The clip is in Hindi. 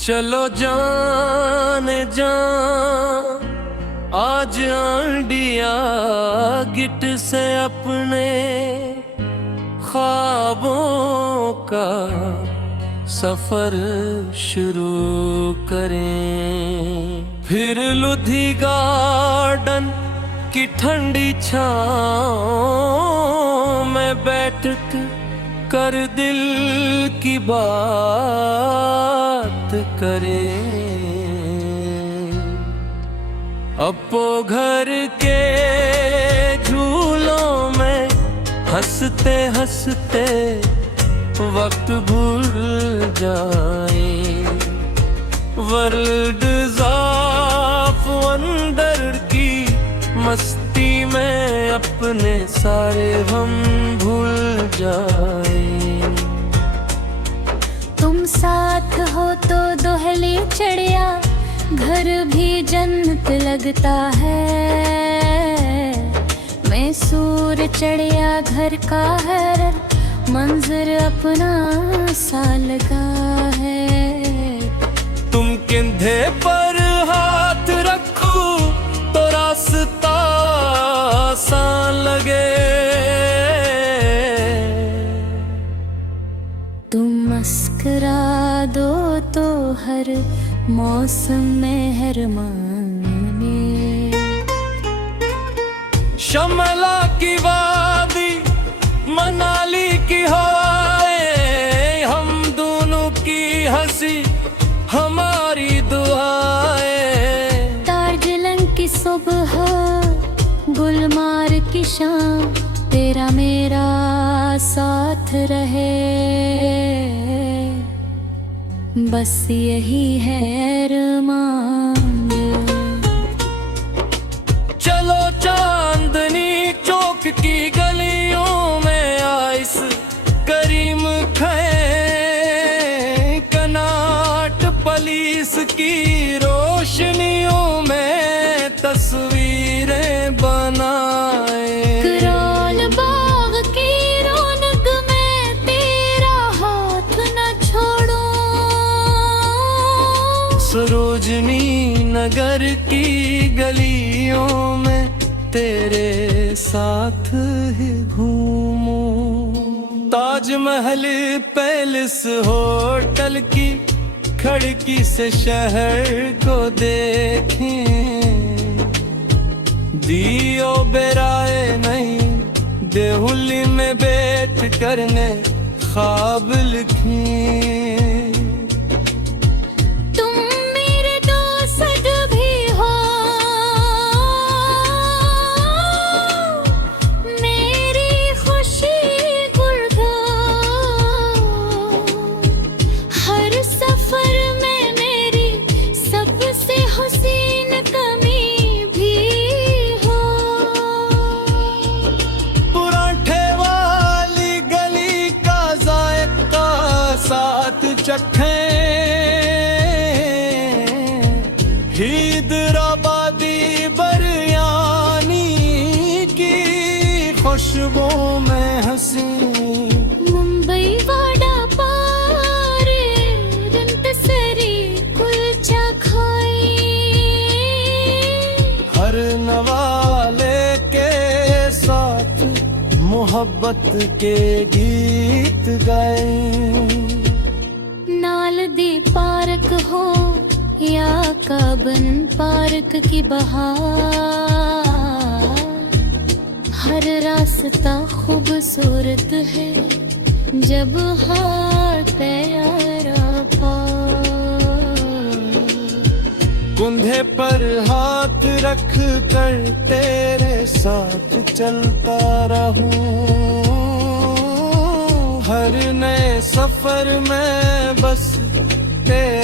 चलो जाने जान आज आंडिया गिट से अपने ख्वाबों का सफर शुरू करें। फिर लुधी गार्डन की ठंडी छाँव में बैठ कर दिल की बात करें। अपो घर के झूलों में हंसते हंसते वक्त भूल जाए। वर्ल्ड ऑफ वंडर की मस्ती में अपने सारे हम भूल जाए। तुम साथ हो तो दोहली चिड़िया घर भी जन्नत लगता है। मैं सूर चिड़िया घर का है मंजर अपना सा लगा है। तुम कंधे पर हाथ रखो तो रास्ता आसान लगे। तुम मुस्कुरा दो तो हर मौसम में मेहरबानी। शिमला की वादी मनाली की हवाएं हम दोनों की हंसी हमारी दुआएं। दार्जिलिंग की सुबह गुलमार्ग की शाम तेरा मेरा साथ रहे। बस यही है अरमान। चलो चांदनी चौक की गलियों में आइस करीम खाएं। कनाट पुलिस की रोशनियों में तस्वीरें बनाए। कराल बाग की रौनक में तेरा हाथ न छोड़ो। सरोजनी नगर की गलियों में तेरे साथ ही घूमूं। ताजमहल पैलेस होटल की खिड़की से शहर को देखें। दियो बेराए नहीं देहुली में बैठ करने ख्वाब लिखें। तुम मेरे दोस्त भी हो मेरी खुशी गुर्दो। हर सफर में मेरी सबसे हुसीन कमी भी हो। पराठे वाली गली का जायका साथ चखें। हैदराबादी बिरयानी की खुशबू में हंसी। मुंबई वाडा पारे रंतसरी कुलचा खाई। हर नवाले के साथ मोहब्बत के गीत गाए। नाल दी पार्क हो या काबन पार्क की बहार। हर रास्ता खूबसूरत है जब हाथ प्यारा पार। कंधे पर हाथ रख कर तेरे साथ चलता रहूं। हर नए सफर में बस तेरे